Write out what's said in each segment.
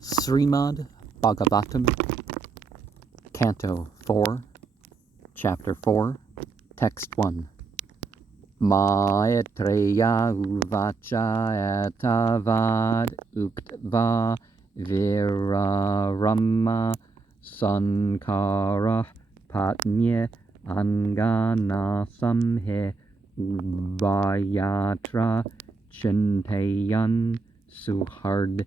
Srimad Bhagavatam, Canto 4, Chapter 4, Text 1. Maitreya uvacha etavad uktva virarama sankara patnye angana samhe ubhayatra chintayan suhard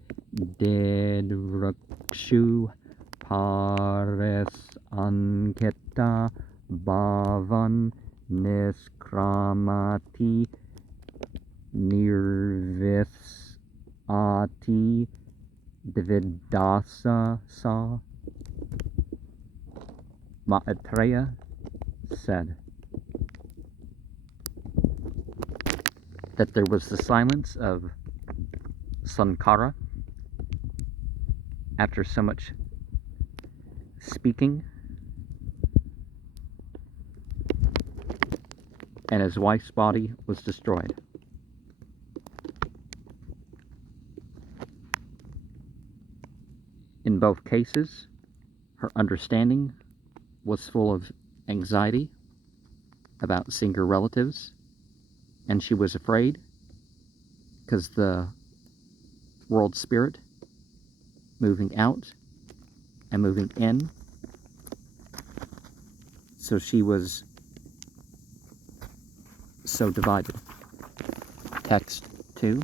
dedrakshu pares ankita bhavan niskramati nirvisati dvidasa sa. Maitreya said that there was the silence of Sankara after so much speaking, and his wife's body was destroyed. In both cases, her understanding was full of anxiety about seeing her relatives, and she was afraid because the world spirit moving out and moving in. So she was so divided. Text 2.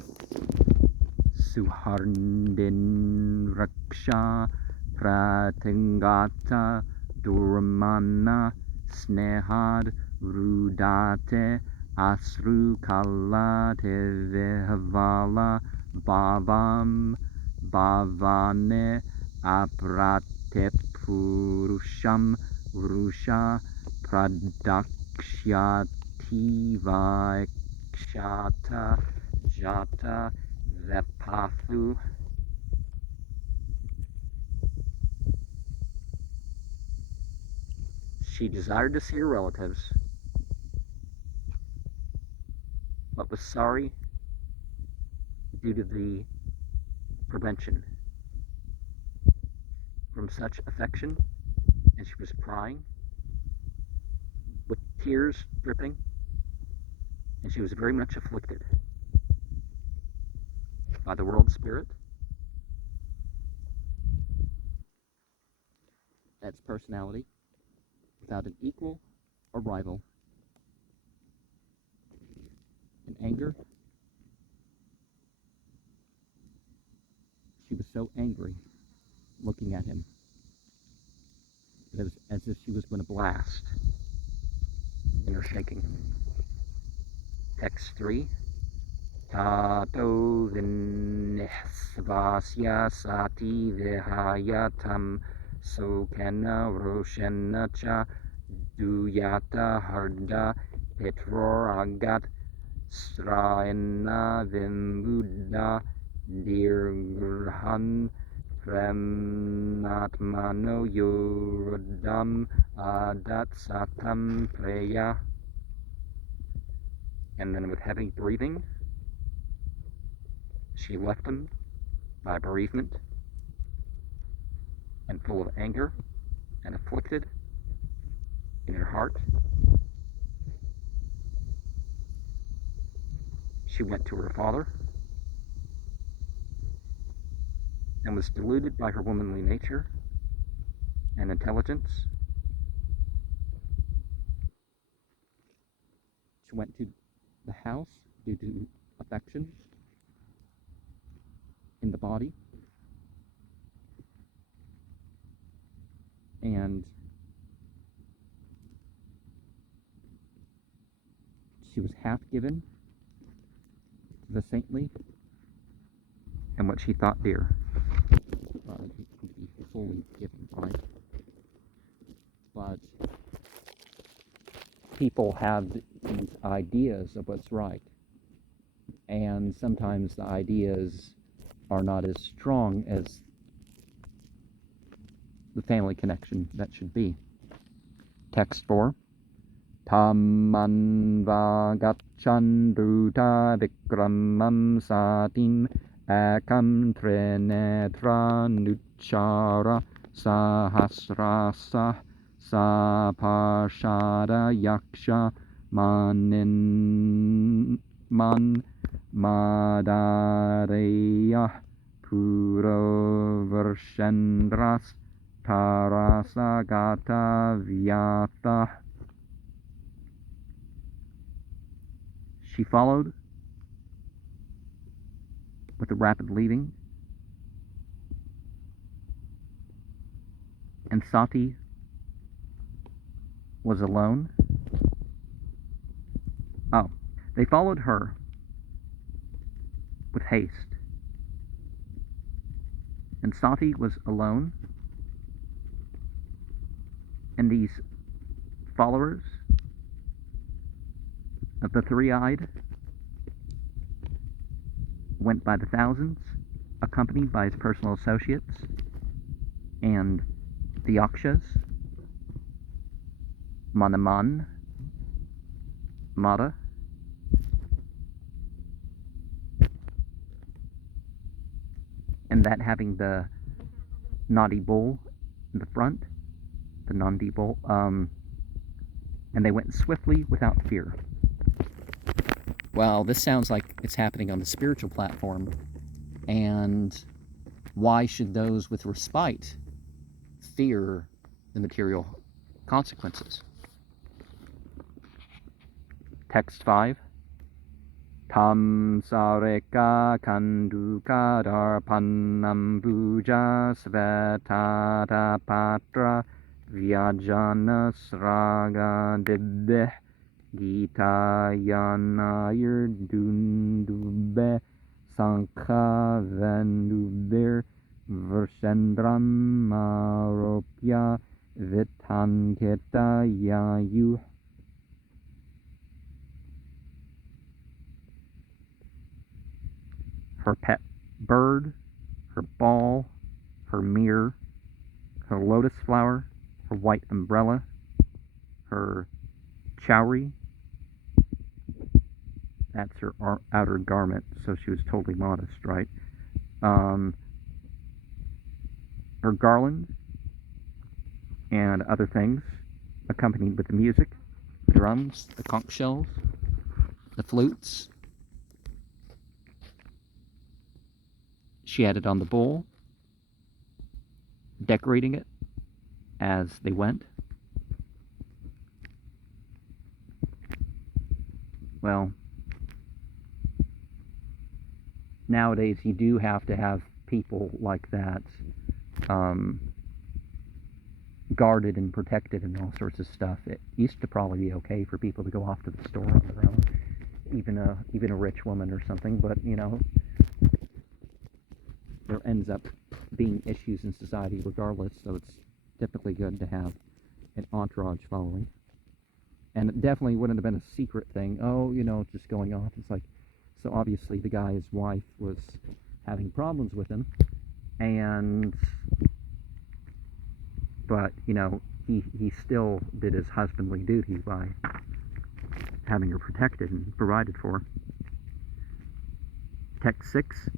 Suhardin raksha pratingata durmana snehad rudate asru kalate vihavala bhavam bhavane aprate purusham vrusha pradakshyati vaikshata jata vepathu. She desired to see her relatives, but was sorry due to the prevention from such affection, and she was crying with tears dripping, and she was very much afflicted by the world spirit, its personality, without an equal or rival. In anger, she was so angry looking at him. It was as if she was going to blast in her shaking. Text 3. Tato vinnihsvasya sati vihayatam sokena roshena cha duyata harda petroragat sraena vimbuddha dirghan premnatmano yorodam adat satam preya. And then with heavy breathing, she left him by bereavement and full of anger and afflicted in her heart. She went to her father and was deluded by her womanly nature and intelligence. She went to the house due to affection in the body, and she was half given to the saintly and what she thought dear. It could be fully given, right? But people have these ideas of what's right, and sometimes the ideas are not as strong as the family connection that should be. Text 4. Tamman vagachan druta vikramam satim Akam Trinetra Nuchara Sahasrasa Sapashada Yaksha Man Madareya Purovarshendras Tarasagata Vyata. She followed with a rapid leaving, and Sati was alone. Oh, they followed her with haste, and Sati was alone, and these followers of the three-eyed went by the thousands, accompanied by his personal associates and the Yakshas, Manaman, Mata, and that having the Nandi bull in the front, the Nandi bull, and they went swiftly without fear. Well, this sounds like it's happening on the spiritual platform, and why should those with respite fear the material consequences? Text 5. Tam sareka kanduka darpanam buja svetata patra vyajana sraga dibbe gita yanayir dundube sankha vendubir vershendram maropya vitanketa yayu. Her pet bird, her ball, her mirror, her lotus flower, her white umbrella, her chowry. That's her outer garment, so she was totally modest, right? Her garland and other things, accompanied with the music, the drums, the conch shells, the flutes. She had it on the bull, decorating it as they went. Well, nowadays you do have to have people like that guarded and protected and all sorts of stuff. It used to probably be okay for people to go off to the store on their own, even a rich woman or something, but you know, there ends up being issues in society regardless, so it's typically good to have an entourage following. And it definitely wouldn't have been a secret thing. Oh, you know, just going off. It's like, so obviously the guy's wife was having problems with him, but you know, he still did his husbandly duty by having her protected and provided for. Text 6.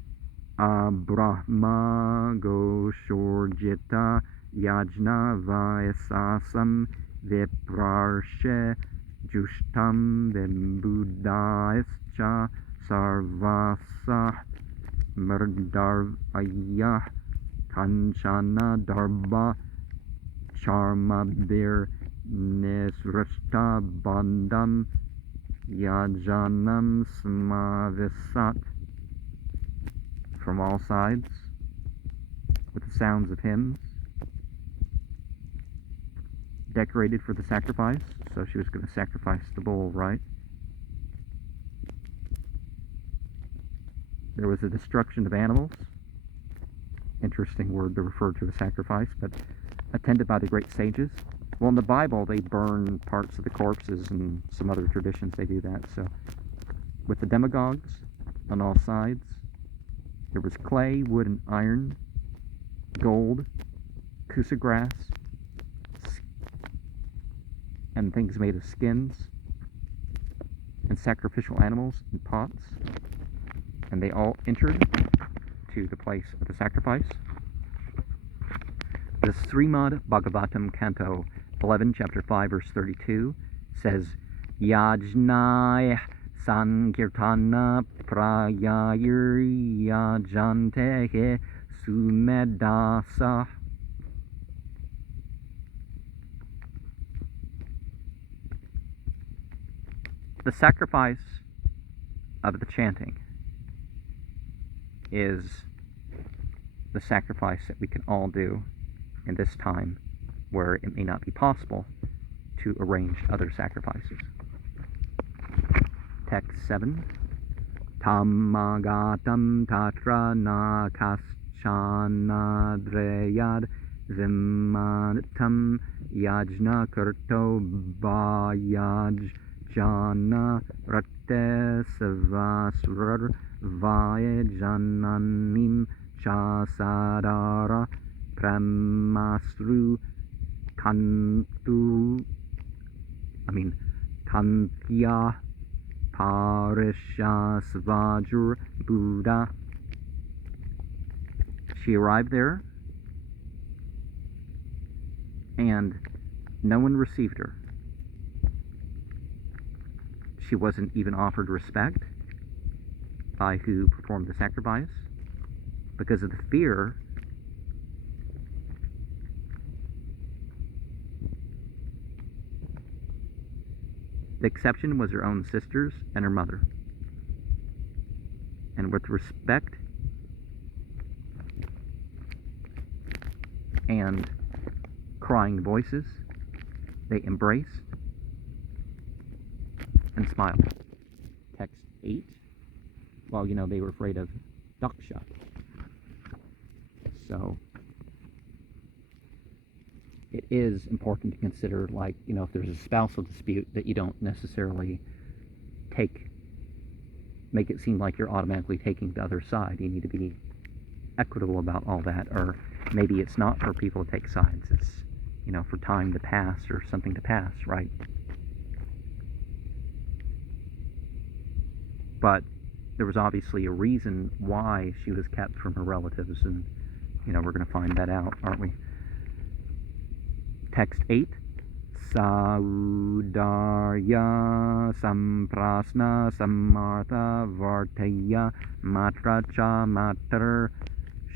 Brahma Goshorjita Yajna Vyasasam Viprarshe Jushtam Vimbuddhaischa Sarvasa Murdarvaya Kanchana Darba Charmabir Nisrishta Bandam Yajanam Smavisat. From all sides, with the sounds of hymns, decorated for the sacrifice, so she was going to sacrifice the bull, right? There was a destruction of animals, interesting word to refer to a sacrifice, but attended by the great sages. Well, in the Bible, they burn parts of the corpses, and some other traditions they do that, so with the demagogues on all sides. There was clay, wood, and iron, gold, kusa grass, and things made of skins, and sacrificial animals in pots. And they all entered to the place of the sacrifice. The Srimad Bhagavatam, Canto 11, Chapter 5, verse 32 says, Yajnaya Sankirtana Prayayantehe Sumedasa. The sacrifice of the chanting is the sacrifice that we can all do in this time where it may not be possible to arrange other sacrifices. Text 7. Tamagatam tatra na kaschanadreyad vimanatam yajna kurto bayajjana rate savasrar vayajananim chasadara pramasru kantya Parishasvajur Buddha. She arrived there, and no one received her. She wasn't even offered respect by who performed the sacrifice because of the fear The exception was her own sisters and her mother. And with respect and crying voices, they embraced and smiled. Text 8. Well, they were afraid of Daksha. So it is important to consider, if there's a spousal dispute, that you don't necessarily make it seem like you're automatically taking the other side. You need to be equitable about all that, or maybe it's not for people to take sides. It's, for time to pass or something to pass, right? But there was obviously a reason why she was kept from her relatives, and, we're going to find that out, aren't we? Text 8. Saudarya samprasna samartha vartaya matra cha matar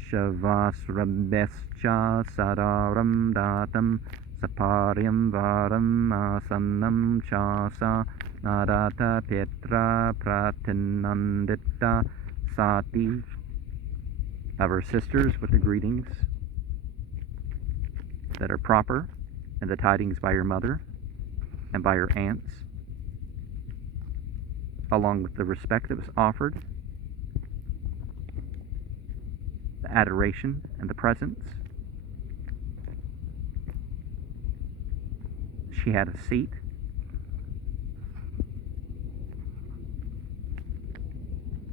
shavasrabescha sadaram datam saparyam varam asanam chasa nadata petra pratinandita sati. Of her sisters with the greetings that are proper, and the tidings by her mother and by her aunts, along with the respect that was offered, the adoration and the presence. She had a seat,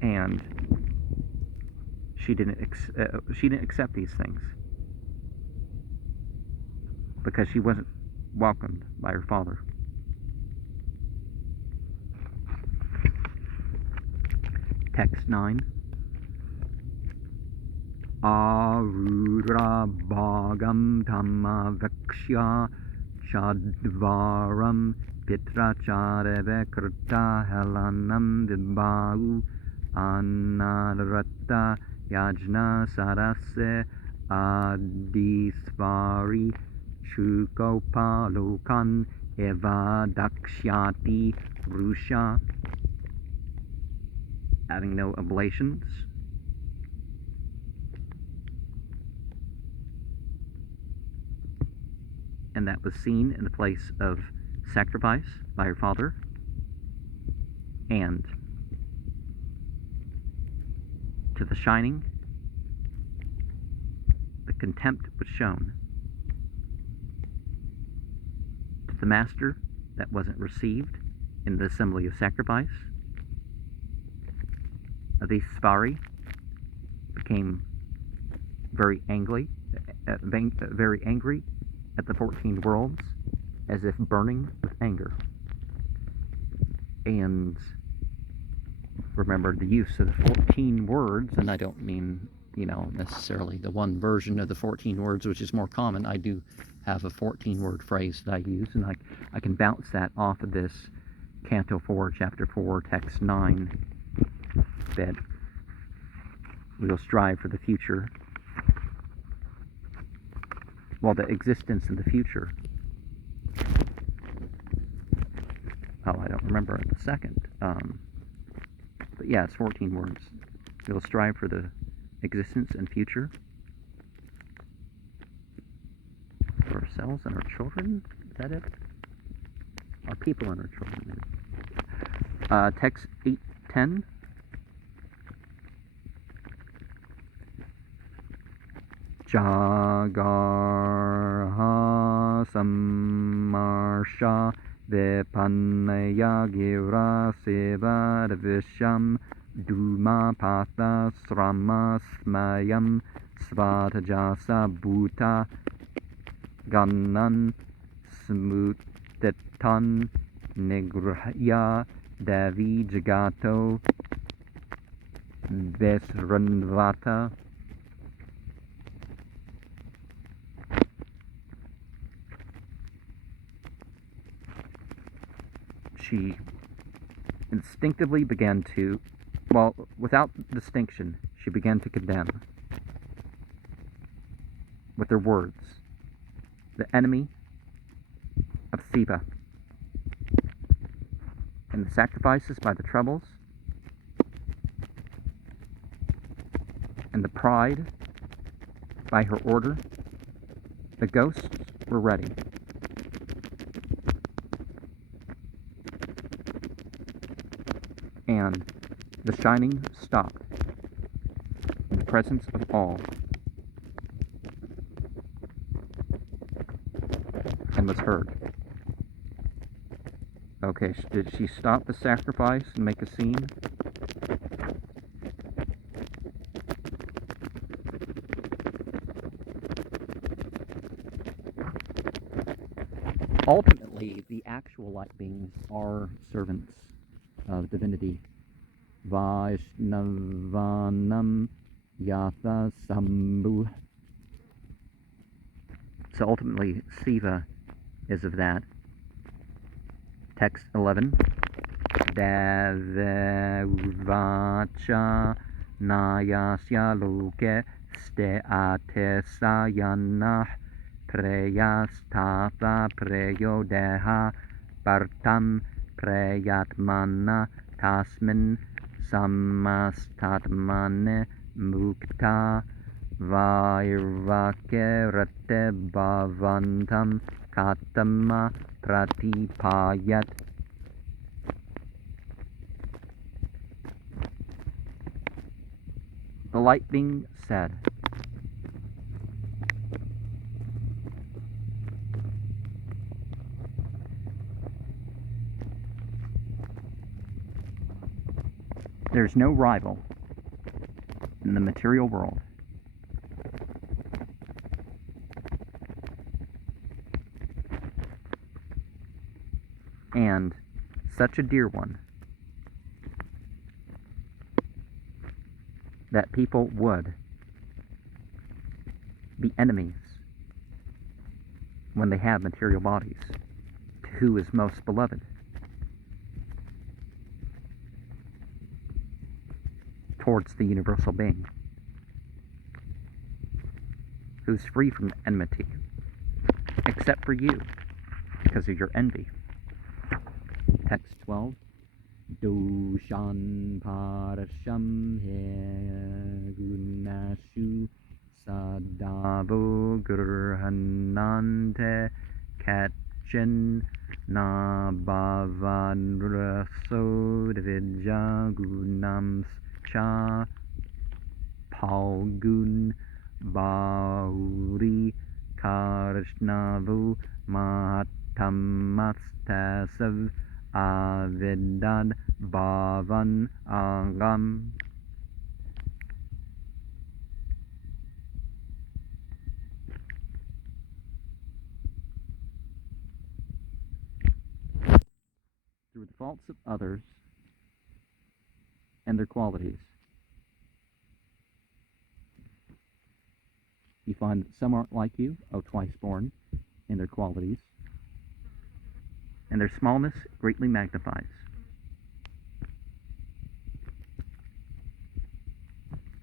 and she didn't accept these things because she wasn't welcomed by her father. Text 9. Arudra bhagam tamma vakshya chadvaram pitra chareve krita helanam vibau anarata yajna sarase adisvari Shukopalokan eva dakshyati rusha. Having no oblations. And that was seen in the place of sacrifice by her father. And to the shining, the contempt was shown. To the master, that wasn't received in the assembly of sacrifice. The Svari became very angry at the 14 worlds, as if burning with anger. And remember the use of the 14 words, and I don't mean necessarily the one version of the 14 words, which is more common. I do have a 14-word phrase that I use, and I can bounce that off of this Canto 4, Chapter 4, Text 9, that we'll strive for the future. Well, the existence in the future. Oh, I don't remember the second. But yeah, it's 14 words. We'll strive for the existence and future for ourselves and our children. Is that it? Our people and our children. Text 8:10. Jagarha Samarsha Vipannaya Gira Seva Visham Duma Patha Srama Smayam Svatajasa Bhuta Ganan Smutitan Nigrahya Devi Jagato Vesranvata. She instinctively began to, well, without distinction, she began to condemn with her words the enemy of Siva and the sacrifices by the troubles and the pride by her order. The ghosts were ready. And the shining stopped in the presence of all and was heard. Okay, did she stop the sacrifice and make a scene? Ultimately, the actual light beings are servants of divinity. Vaishnavanam Yatha Sambhu. So ultimately, Siva is of that. Text 11. Devacha Nayasya Loke Ste Atesa Yanah Preyasthatha Preyo Deha Partam Preyatmana Tasmin Samastatmane Mukta Vairvake Rate Bhavantam Katama Pratipayat. The light being said, there's no rival in the material world. And such a dear one that people would be enemies when they have material bodies to who is most beloved, towards the universal being, who's free from enmity, except for you, because of your envy. Text 12. Doshan parasham he gunashu sadavo gurhanante katchin nabhavan raso dvidya gunams cha palgun bauri karshnavu matamastasav Avidan Bhavan Angam. Through the faults of others and their qualities, you find that some aren't like you, twice born, in their qualities, and their smallness greatly magnifies.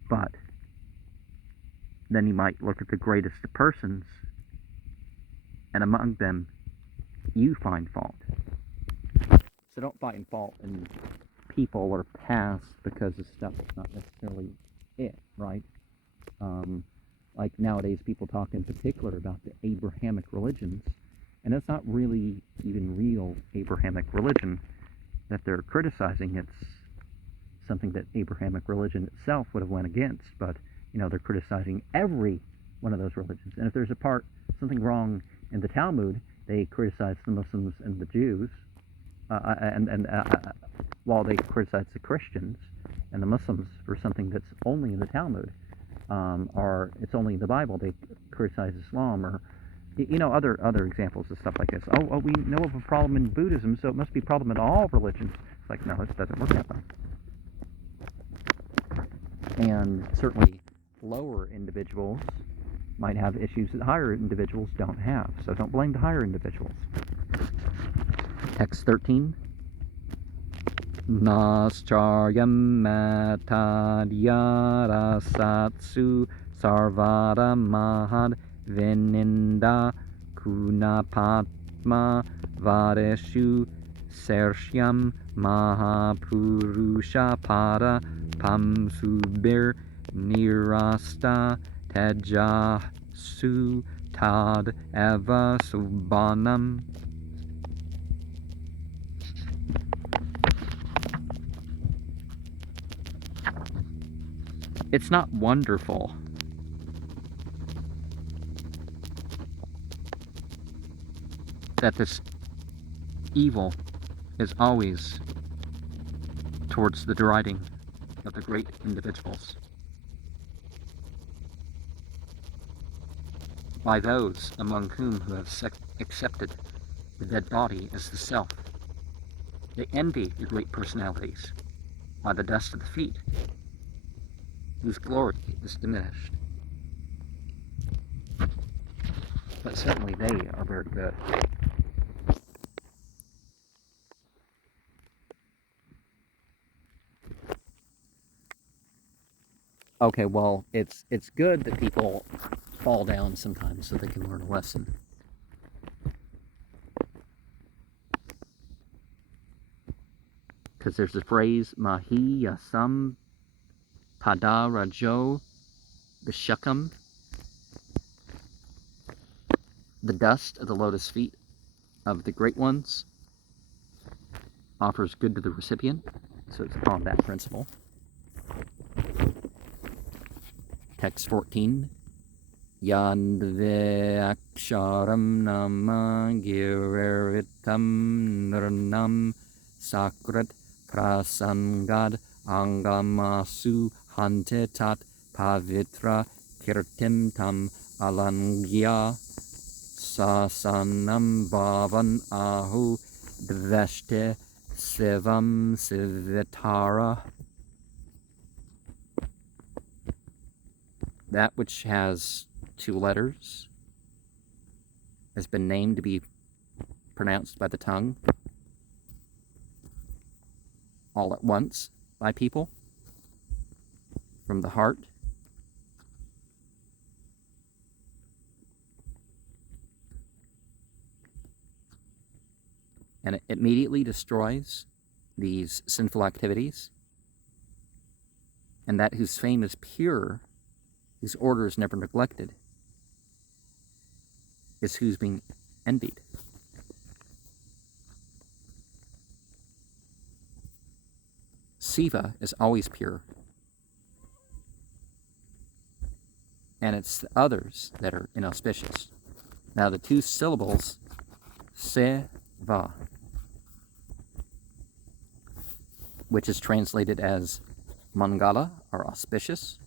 But then you might look at the greatest of persons, and among them you find fault. So don't find fault in people or past because of stuff that's not necessarily it, right? Like nowadays people talk in particular about the Abrahamic religions, and it's not really even real Abrahamic religion that they're criticizing. It's something that Abrahamic religion itself would have went against, but they're criticizing every one of those religions. And if there's something wrong in the Talmud, they criticize the Muslims and the Jews, while they criticize the Christians and the Muslims for something that's only in the Talmud, or it's only in the Bible. They criticize Islam, or other examples of stuff like this. Oh, we know of a problem in Buddhism, so it must be a problem in all religions. It's like, no, it doesn't work that way. And certainly lower individuals might have issues that higher individuals don't have. So don't blame the higher individuals. Text 13. Nascharya matadyarasatsu sarvara mahad veninda kunapatma vareshu sershyam mahapurusha pada pamsubir nirasta tejasu tad eva subbanam. It's not wonderful that this evil is always towards the deriding of the great individuals by those among whom who have accepted the dead body as the self. They envy the great personalities by the dust of the feet, whose glory is diminished. But certainly they are very good. Okay, well, it's good that people fall down sometimes so they can learn a lesson. Because there's a phrase, Mahi Yasam Pada Rajo Vishakam. The dust of the lotus feet of the great ones offers good to the recipient. So it's upon that principle. Text 14. Yandve aksharam nama gireritam nirnam sakrat prasangad angamasu hantetat pavitra kirtim tam alangya sasanam bhavan ahu dveshte sivam sivitara. That which has two letters has been named to be pronounced by the tongue all at once by people from the heart. And it immediately destroys these sinful activities. And that whose fame is pure, whose order is never neglected, is who's being envied. Siva is always pure. And it's the others that are inauspicious. Now the two syllables, seva, which is translated as Mangala, are auspicious.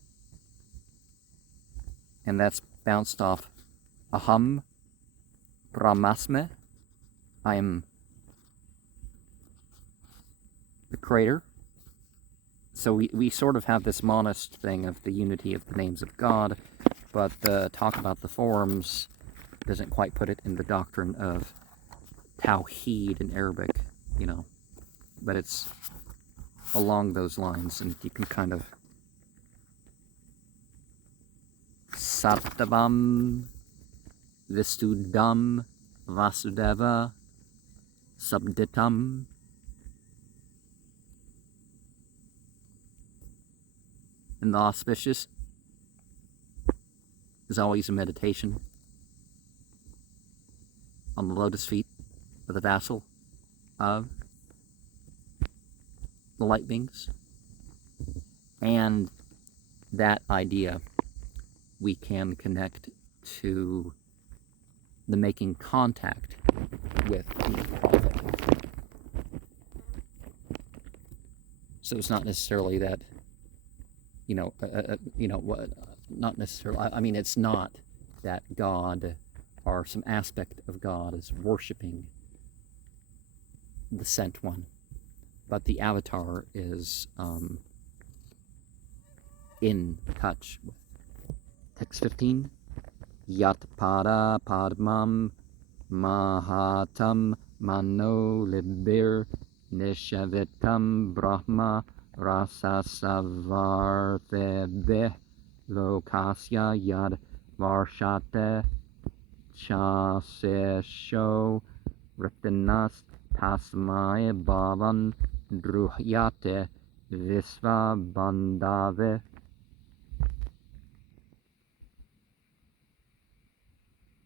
And that's bounced off Aham Brahmasme. I am the creator. So we sort of have this monist thing of the unity of the names of God, but the talk about the forms doesn't quite put it in the doctrine of Tawheed in Arabic, you know, but it's along those lines, and you can kind of Sattvam Vistudam Vasudeva Subditam. And the auspicious is always a meditation on the lotus feet of the vassal of the light beings. And that idea we can connect to the making contact with the prophet. So it's not necessarily that, not necessarily, I mean, it's not that God or some aspect of God is worshiping the sent one, but the avatar is in touch with. Text 15, Yat Pada Padmam Mahatam Mano Libir Nishavitam Brahma Rasasavartebeh Lokasya Yad Varshate Chasesho Ritinas Tasmai Bhavan Druhyate Visva Bandave.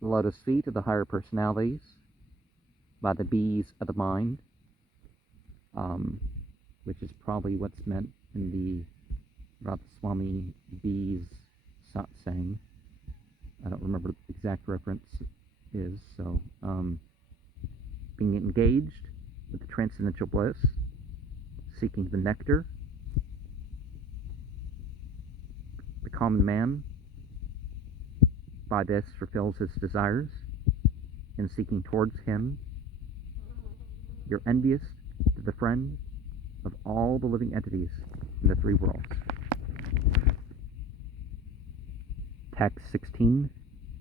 The lotus feet of the higher personalities by the bees of the mind, which is probably what's meant in the Radhaswami bees satsang. I don't remember what the exact reference is, so being engaged with the transcendental bliss, seeking the nectar. The common man by this fulfills his desires, in seeking towards him. You're envious to the friend of all the living entities in the three worlds. Text 16.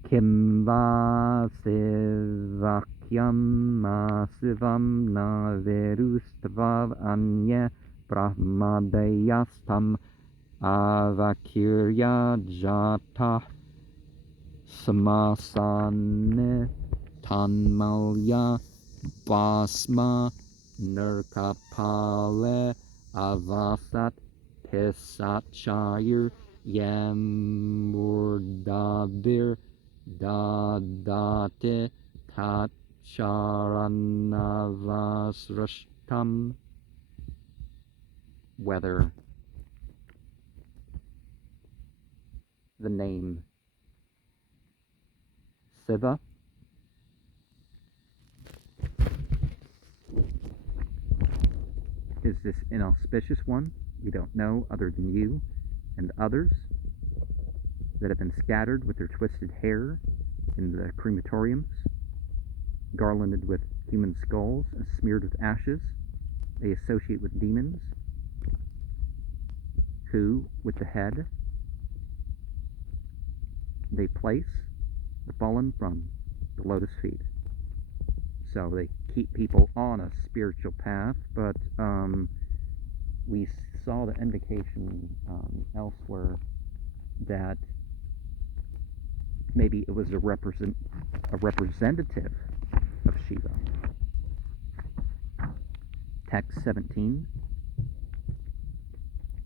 Kim va sivakyam ma sivam na verustavav anya brahmadayastam avakirya jata samasane tanmalya basma nirkapale avasat pisachayur yamurdabir dadate tat charanavasrashtam. Whether the name Siva is this inauspicious one we don't know other than you and others that have been scattered with their twisted hair in the crematoriums, garlanded with human skulls and smeared with ashes. They associate with demons who, with the head, they place the fallen from the lotus feet. So they keep people on a spiritual path, but we saw the indication elsewhere that maybe it was a representative of Shiva. Text 17.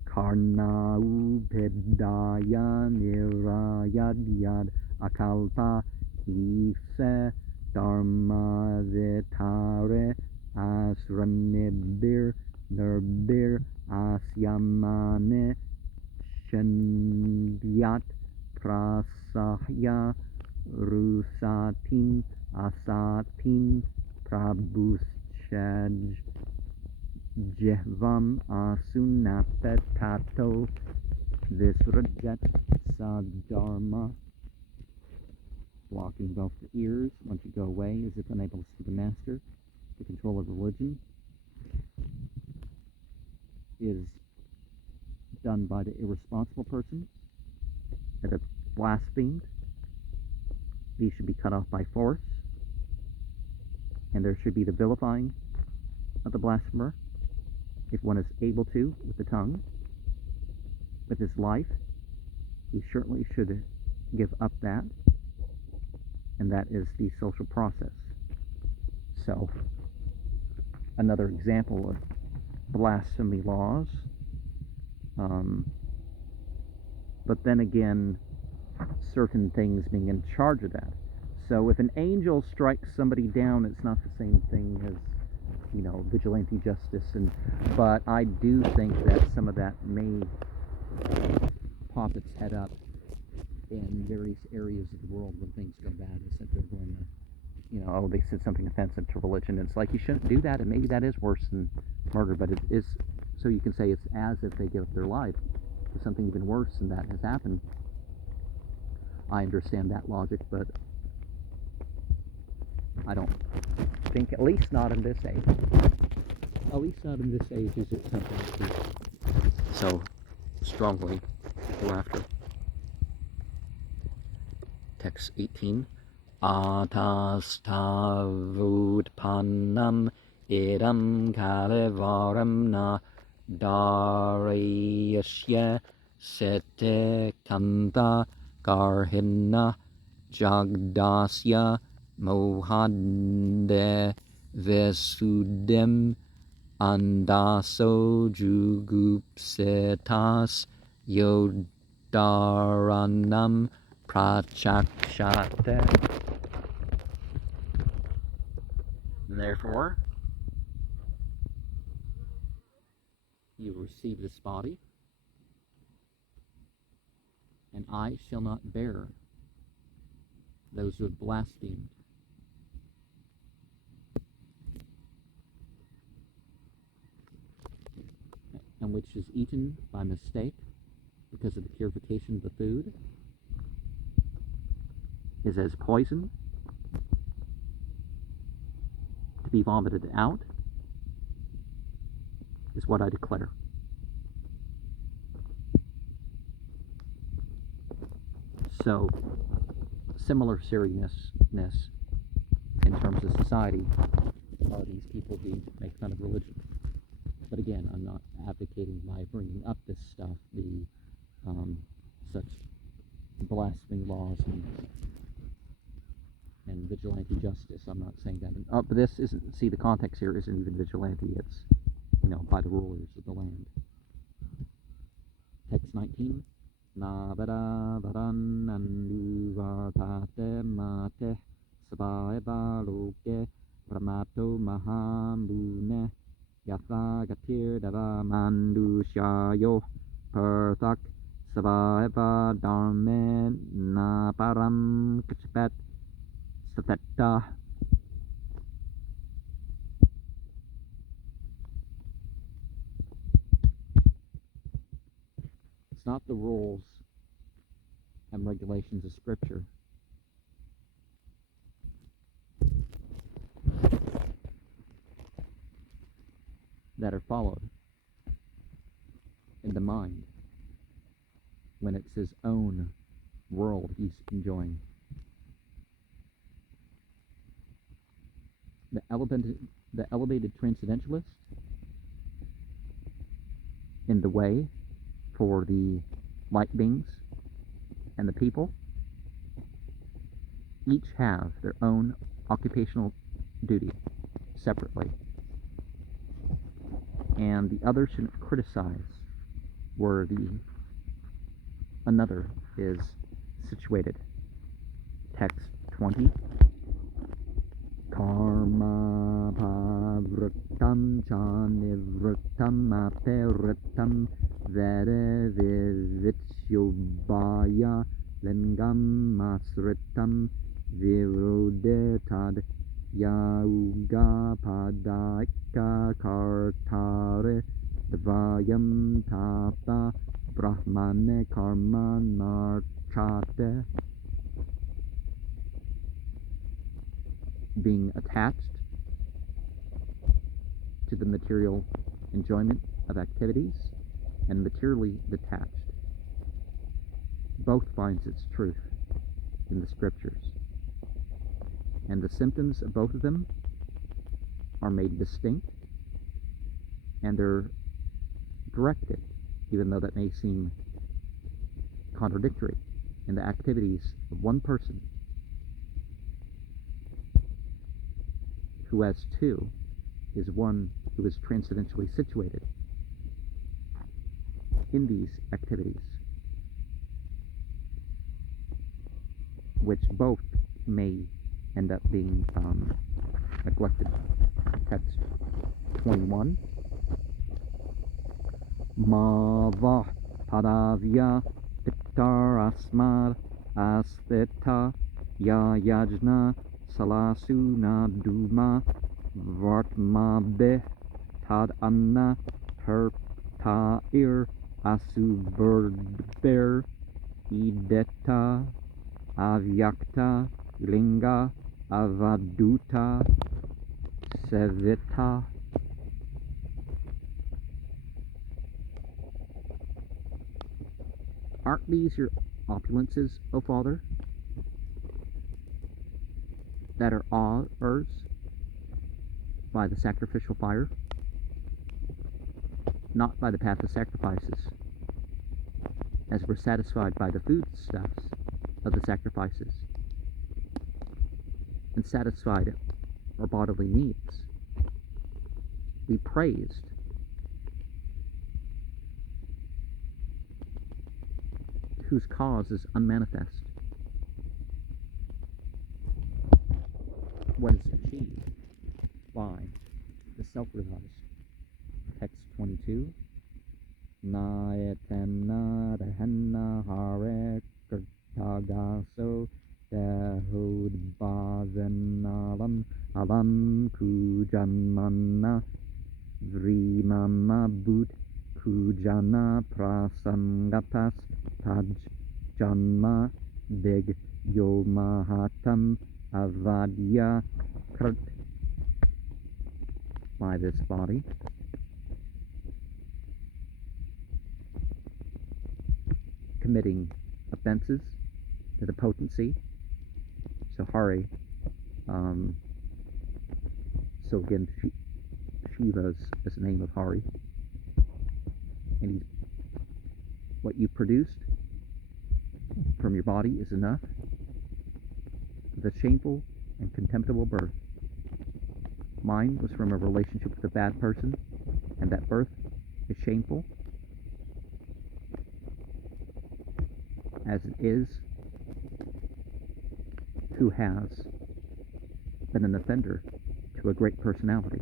Karnau Pedaya Nirayad Yad Akalpa Ise Dharma Vitare Asranibir Nirbir Asyamane Shendyat Prasahya Rusatin Asatin Prabhushaj Jehvam Asunapetato Visrajat Sadharma. Blocking both the ears once you go away as if unable to see the master. The control of religion is done by the irresponsible person that have blasphemed, these should be cut off by force, and there should be the vilifying of the blasphemer, if one is able to, with the tongue. With his life, he certainly should give up that, and that is the social process. So, another example of blasphemy laws. But then again, certain things being in charge of that. So if an angel strikes somebody down, it's not the same thing as, vigilante justice. But I do think that some of that may pop its head up in various areas of the world when things go bad. Is that they're going to, they said something offensive to religion. It's like you shouldn't do that, and maybe that is worse than murder. But it is, so you can say it's as if they give up their life for something even worse than that has happened. I understand that logic, but I don't think, at least not in this age. At least not in this age is it something to so strongly go after. Text 18. Atastavutpannam idam kalevaram na darayasya sete kanta garhinna jagdasya mohande vesudem andaso jugupsetas yodaranam prachakshate. Therefore, you receive this body, and I shall not bear those who have blasphemed. And which is eaten by mistake because of the purification of the food, is as poison to be vomited out, is what I declare. So, similar seriousness in terms of society are these people who make fun of religion. But again, I'm not advocating by bringing up this stuff, the such blasphemy laws and vigilante justice. I'm not saying that. But this isn't, see, the context here isn't even vigilante. It's, by the rulers of the land. Text 19. Navara varan anduvatate mate sabaeva loke brahmato mahamune yatha gatir dava mandushayo perthak sabaeva dharme naparam kachpet satetta. It's not the rules and regulations of Scripture that are followed in the mind when it's his own world he's enjoying. The elevated transcendentalist in the way for the light beings and the people each have their own occupational duty separately, and the other shouldn't criticize where another is situated. Text 20. Karma pavritam cha nivritam aperitam vere vivityobhaya lingam masritam virodetad yauga padaika kartare dvayam tapa brahmane karma narchate. Being attached to the material enjoyment of activities and materially detached. both finds its truth in the scriptures. And the symptoms of both of them are made distinct, and they're directed, even though that may seem contradictory, in the activities of one person who, as two, is one who is transcendently situated in these activities, which both may end up being neglected. Text 21. Mava padavya pittar asmar asteta ya yajna salasuna duma vartmabe tad anna hertair asuberdber ideta avyakta linga avaduta sevita. Aren't these your opulences, O Father, that are ours by the sacrificial fire, not by the path of sacrifices, as we're satisfied by the foodstuffs of the sacrifices, and satisfied our bodily needs? We praised whose cause is unmanifest. What is achieved by the self-realized. Text 22. Nayatena rehenna hare kurtagaso dehudbazenalam alam kujanmanna vrimama bhut kujana prasangatas taj janma dig yomahatam avadya kurt. By this body, committing offenses to the potency. So Hari, so again, Shiva's is the name of Hari, and he's, what you produced from your body is enough. The shameful and contemptible birth. Mine was from a relationship with a bad person, and that birth is shameful, as it is who has been an offender to a great personality.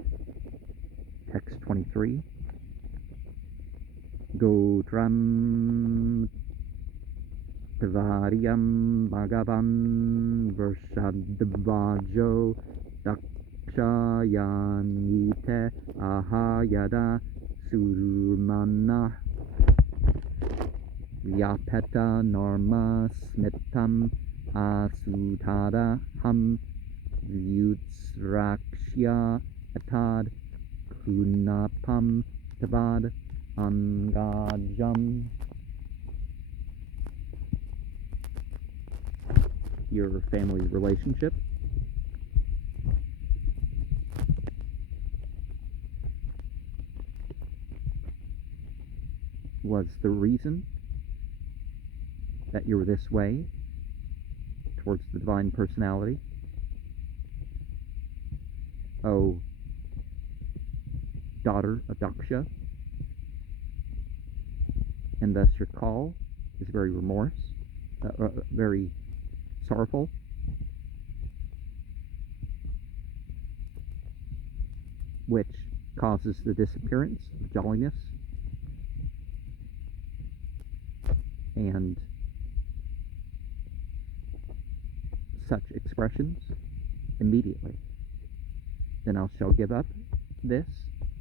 Text 23. Gotram Tvaryam Bhagavan Varshadvajo Dakshayanite Ahayada Surmana Vyapeta Norma Smitam Asutada Ham Vyutsrakshya Atad Kunapam Tavad Angajam. Your family relationship was the reason that you're this way towards the divine personality. O daughter of Daksha, and thus your call is very very sorrowful. Which causes the disappearance of jolliness and such expressions immediately. Then I shall give up this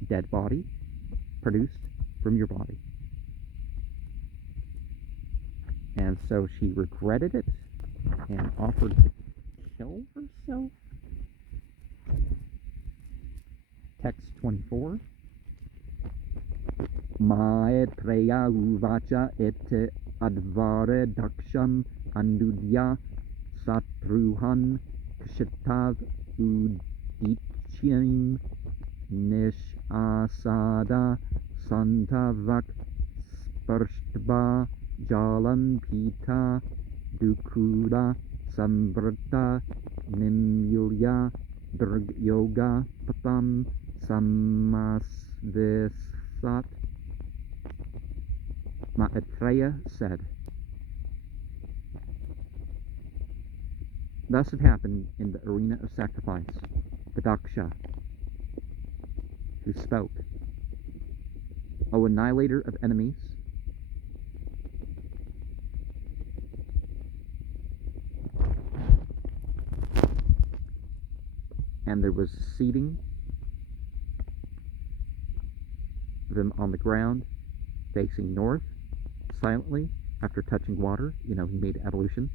dead body produced from your body. And so she regretted it and offered to kill herself. Text 24. Maet preya uvacha et advare daksham andudya satruhan kshitav udichim nishasada santavak sparshtva jalan pita dukura samvrta nimulya yoga patam samasvisat. Maitreya said, thus it happened in the arena of sacrifice. The Daksha, who spoke, O annihilator of enemies, and there was seating them on the ground, facing north, silently, after touching water. You know, he made ablutions.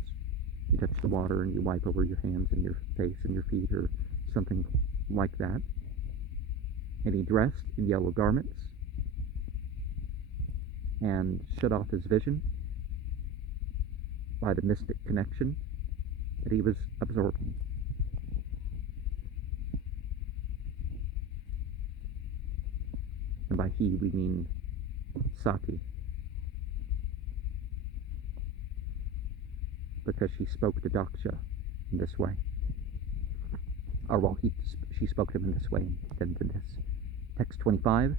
You touch the water and you wipe over your hands and your face and your feet or something like that. And he dressed in yellow garments and shut off his vision by the mystic connection that he was absorbing. And by he, we mean Sati, because she spoke to Daksha in this way. Or well, she spoke to him in this way, and then to this. Text 25.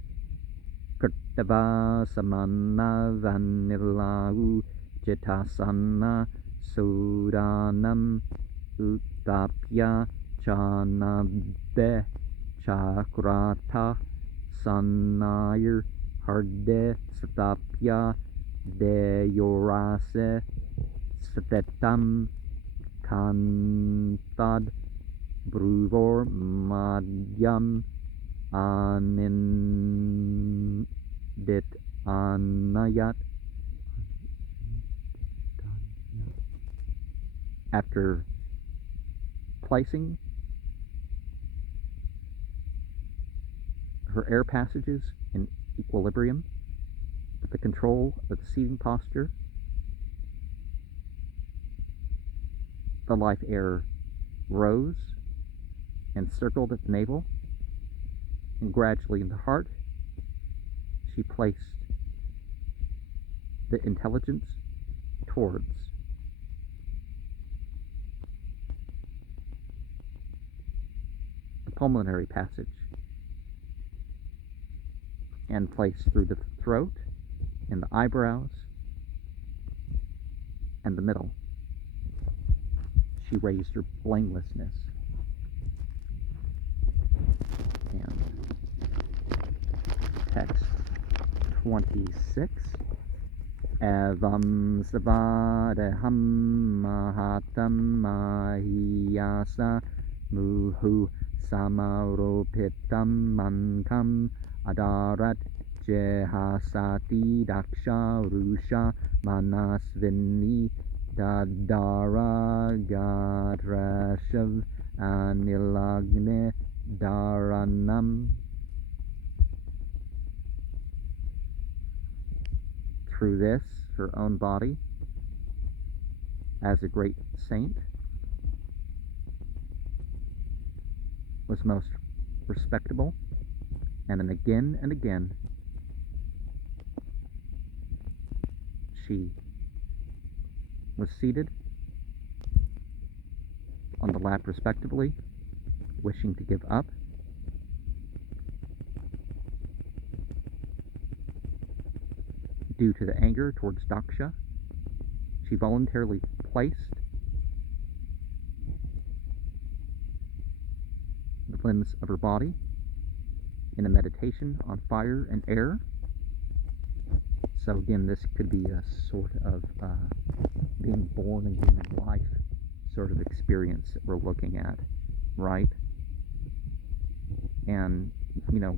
Kirtava samana vanilahu jitasana sudanam utapya chanabe chakrata sanayir harde satapya deyorase satetam kantad bruvor madhyam anindit anayat. After placing her air passages in equilibrium with the control of the seating posture, the life air rose and circled at the navel, and gradually in the heart she placed the intelligence towards the pulmonary passage and placed through the throat and the eyebrows and the middle. She raised her blamelessness. And text 26. Evam savadaham mahatam mahiyasa muhu samaropitam mankam adarat jehasati daksha rusha manasvini dadara gadrashav anilagne dharanam. Through this, her own body, as a great saint, was most respectable, and then again and again she was seated on the lap respectively, wishing to give up. Due to the anger towards Daksha, she voluntarily placed the limbs of her body in a meditation on fire and air. So again, this could be a sort of being born again in life sort of experience that we're looking at, right? And, you know,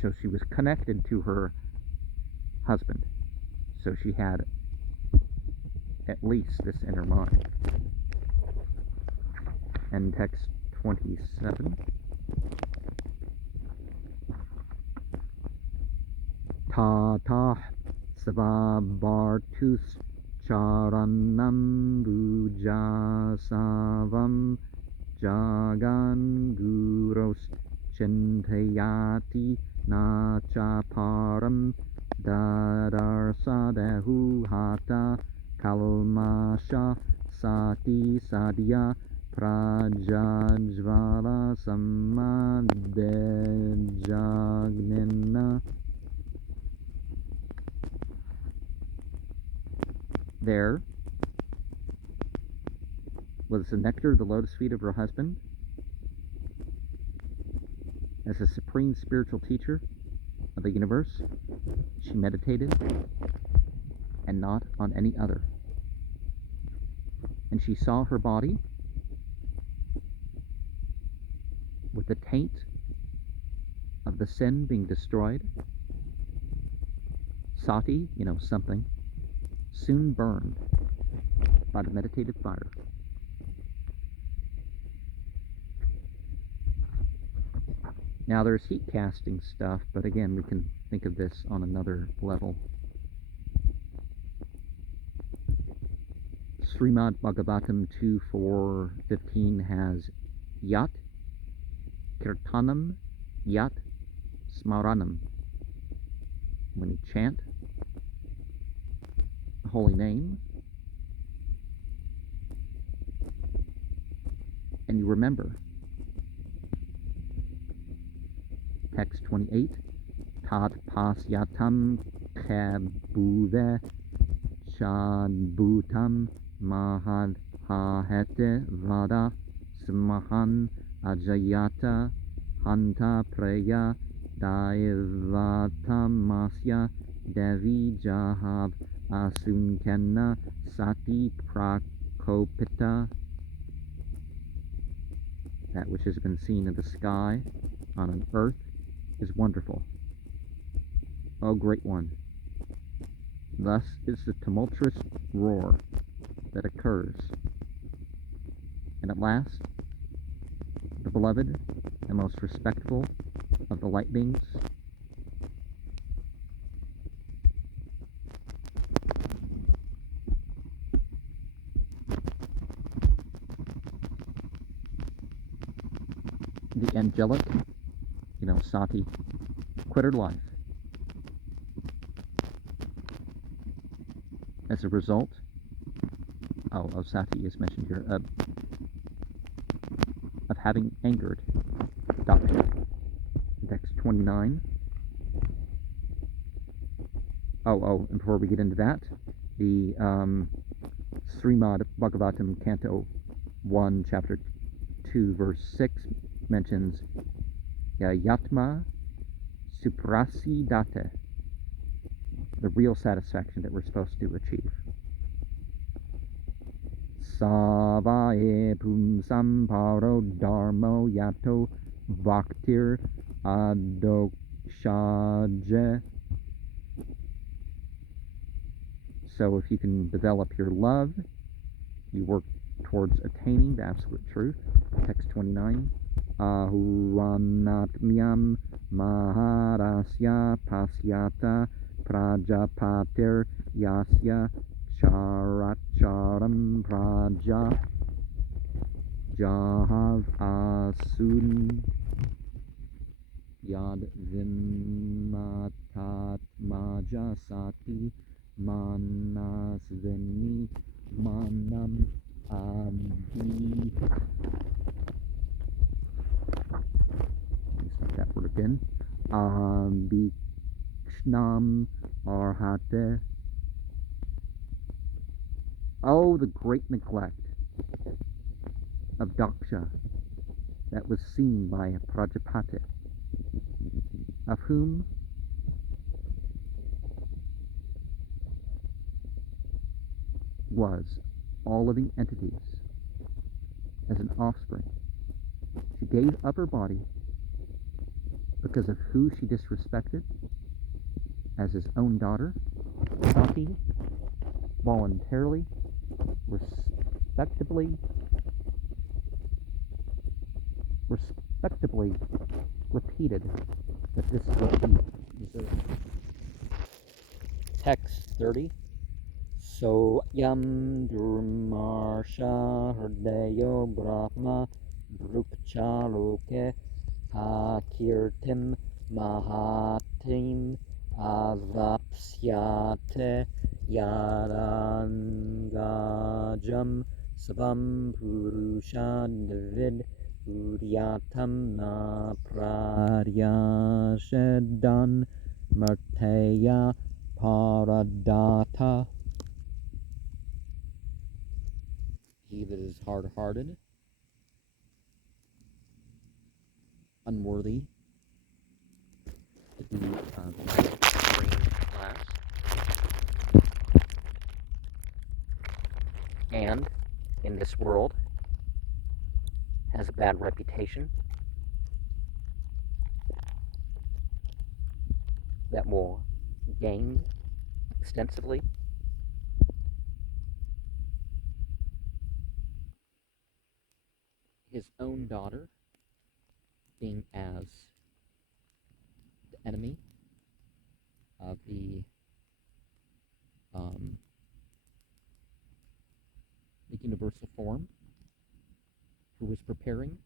so she was connected to her husband. So she had at least this in her mind. And text 27. Tatah Savabartus charanam bujasavam jagan guros chintayati nachaparam dadarsadehu hata kalmasha sati sadhya prajajvala samadhejagnena. There was the nectar of the lotus feet of her husband as a supreme spiritual teacher of the universe. She meditated and not on any other. And she saw her body with the taint of the sin being destroyed. Sati, something, soon burned by the meditative fire. Now there's heat casting stuff, but again, we can think of this on another level. Srimad Bhagavatam 2.4.15 has Yat Kirtanam Yat Smaranam. When you chant the holy name and you remember. Text 28, Tat pasyatam khebuve shadbhutam mahad hahete vada smahan ajayata hanta preya daivatamasya devi jahav asunkenna sati prakopita. That which has been seen in the sky, on an earth, is wonderful. O Great One, thus is the tumultuous roar that occurs. And at last, the beloved and most respectful of the light beings the angelic, Sati, quit her life. As a result, Sati is mentioned here, of having angered Daksha. Text 29. And before we get into that, the Srimad Bhagavatam, Canto 1, Chapter 2, Verse 6 mentions Yatma Suprasi Date, the real satisfaction that we're supposed to achieve. Savae pumsam paro dharmo yato bhaktir adokshaje. So if you can develop your love, you work towards attaining the absolute truth. Text 29. Ahuvanatmyam maharasya pasyata prajapatir yasya characharam praja jahav asun yad vimatat maja sati manasveni manam abhi. Start that word again. Abhikshnam arhate. Oh, the great neglect of Daksha that was seen by Prajapati, of whom was all living entities as an offspring. She gave up her body because of who she disrespected as his own daughter. Sati voluntarily, respectably repeated that this is what he deserved. Text 30. So yam durmarsha hridayo brahma brukcharoke hakirtim mahatim avapsyate yarangajam savam purushan david udyatam na praryashedan marteya paradata. He that is hard-hearted, unworthy to be trained class, and in this world has a bad reputation that will gain extensively. His own daughter being as the enemy of the universal form, who was preparing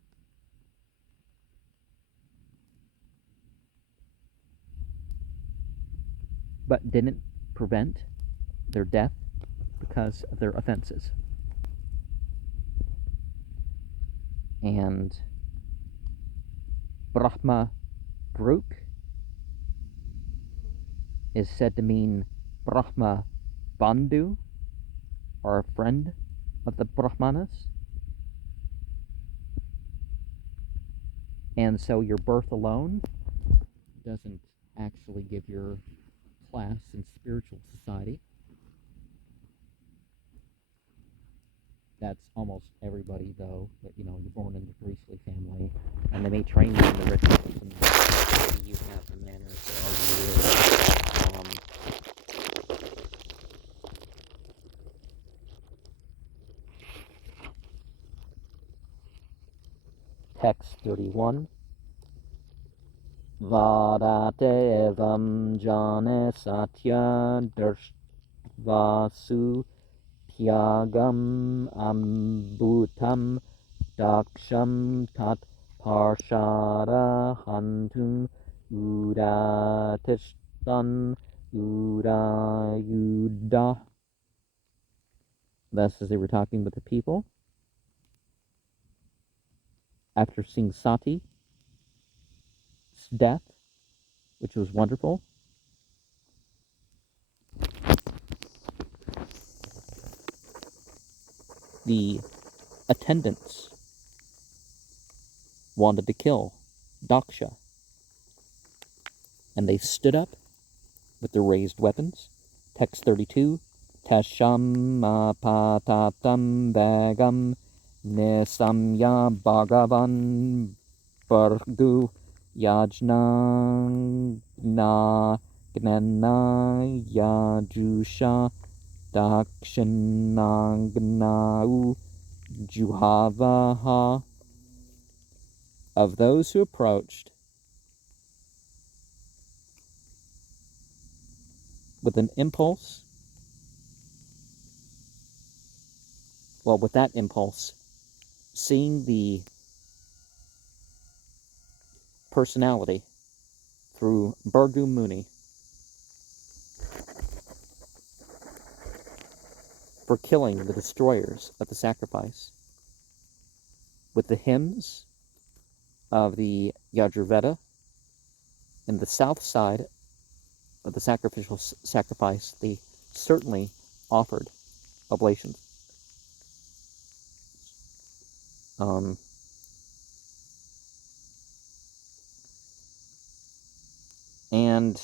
but didn't prevent their death because of their offenses. And Brahma Bruk is said to mean Brahma Bandhu, or a friend of the Brahmanas. And so your birth alone doesn't actually give your class in spiritual society. That's almost everybody, though, that, you're born into a priestly family, and they may train you in the rituals, and maybe you have the manners, or text 31. Vadate evam jane satya darshvasu tyagam ambutam daksham tat parshara hantum udatishtan udayuda. Thus, as they were talking with the people, after seeing Sati's death, which was wonderful, the attendants wanted to kill Daksha, and they stood up with their raised weapons. Text 32. Tesham apatatam bagam nisamya bhagavan bargu yajna gnana yajusha dakshinangnau juhavaha. Of those who approached with an impulse, with that impulse, seeing the personality through Bhargu Muni for killing the destroyers of the sacrifice, with the hymns of the Yajurveda in the south side of the sacrificial sacrifice, they certainly offered oblations. And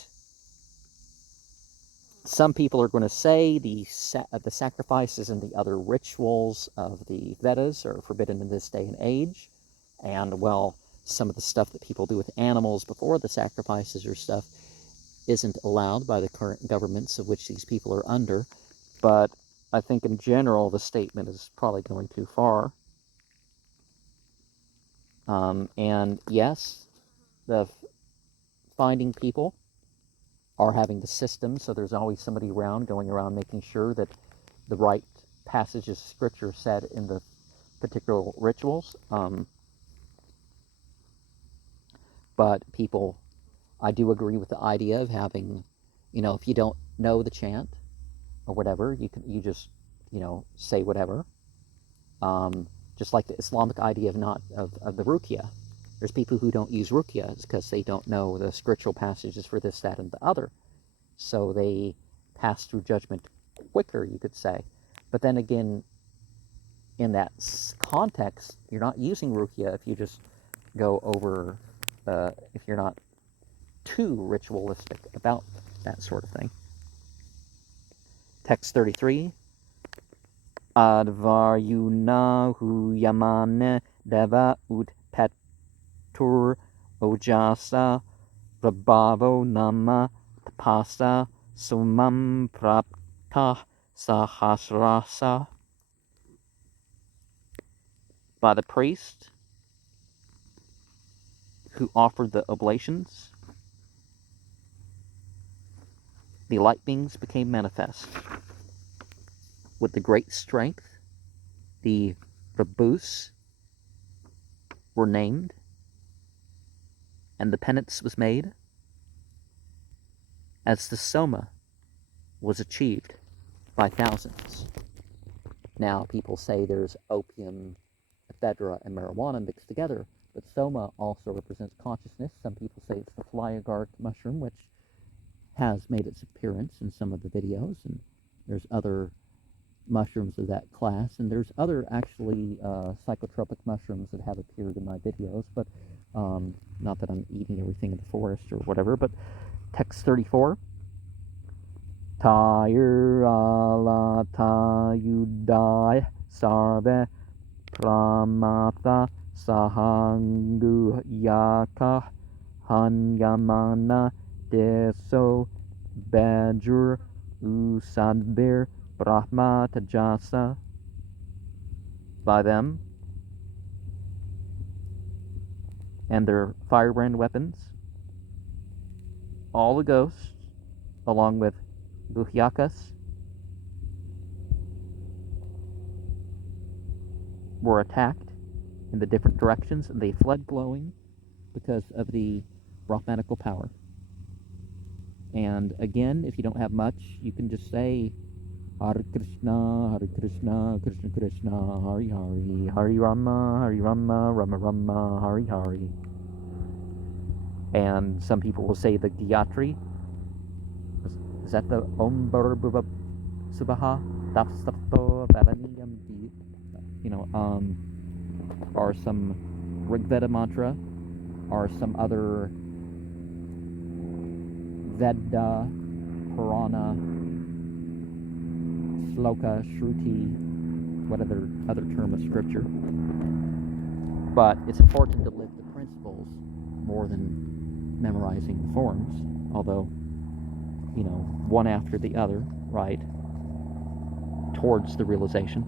some people are going to say the sacrifices and the other rituals of the Vedas are forbidden in this day and age. And, some of the stuff that people do with animals before the sacrifices or stuff isn't allowed by the current governments of which these people are under. But I think in general the statement is probably going too far. And yes, the finding people are having the system, so there's always somebody around going around making sure that the right passages of scripture are said in the particular rituals. But people, I do agree with the idea of having, if you don't know the chant or whatever, you just, say whatever. Just like the Islamic idea of the ruqya. There's people who don't use ruqya because they don't know the scriptural passages for this, that, and the other. So they pass through judgment quicker, you could say. But then again, in that context, you're not using ruqya if you just go over, if you're not too ritualistic about that sort of thing. Text 33. Advaryunahu yamane deva ut petur ojasa rabavo nama tapasa sumam prapta sahasrasa. By the priest who offered the oblations, the light beings became manifest. With the great strength, the Rabus were named, and the penance was made, as the Soma was achieved by thousands. Now, people say there's opium, ephedra, and marijuana mixed together, but Soma also represents consciousness. Some people say it's the fly agaric mushroom, which has made its appearance in some of the videos, and there's other mushrooms of that class, and there's other actually psychotropic mushrooms that have appeared in my videos, but not that I'm eating everything in the forest or whatever. But text 34. Tayur ala tayudai sarve pramata sahangu yaka hanyamana deso bajur usadbir Brahma Tajasa. By them and their firebrand weapons, all the ghosts, along with Guhyakas, were attacked in the different directions, and they fled glowing because of the Brahmanical power. And again, if you don't have much, you can just say Hare Krishna, Krishna Krishna, Hari Hari, Hari Rama, Rama Rama, Hari Hari. And some people will say the Gayatri. Is that the Om Bhurabhuva Subaha Tapsato Valaniyam? Or some Rigveda mantra, or some other Veda, Purana, Sloka, Shruti, whatever other term of scripture. But it's important to live the principles more than memorizing the forms, although, one after the other, right, towards the realization.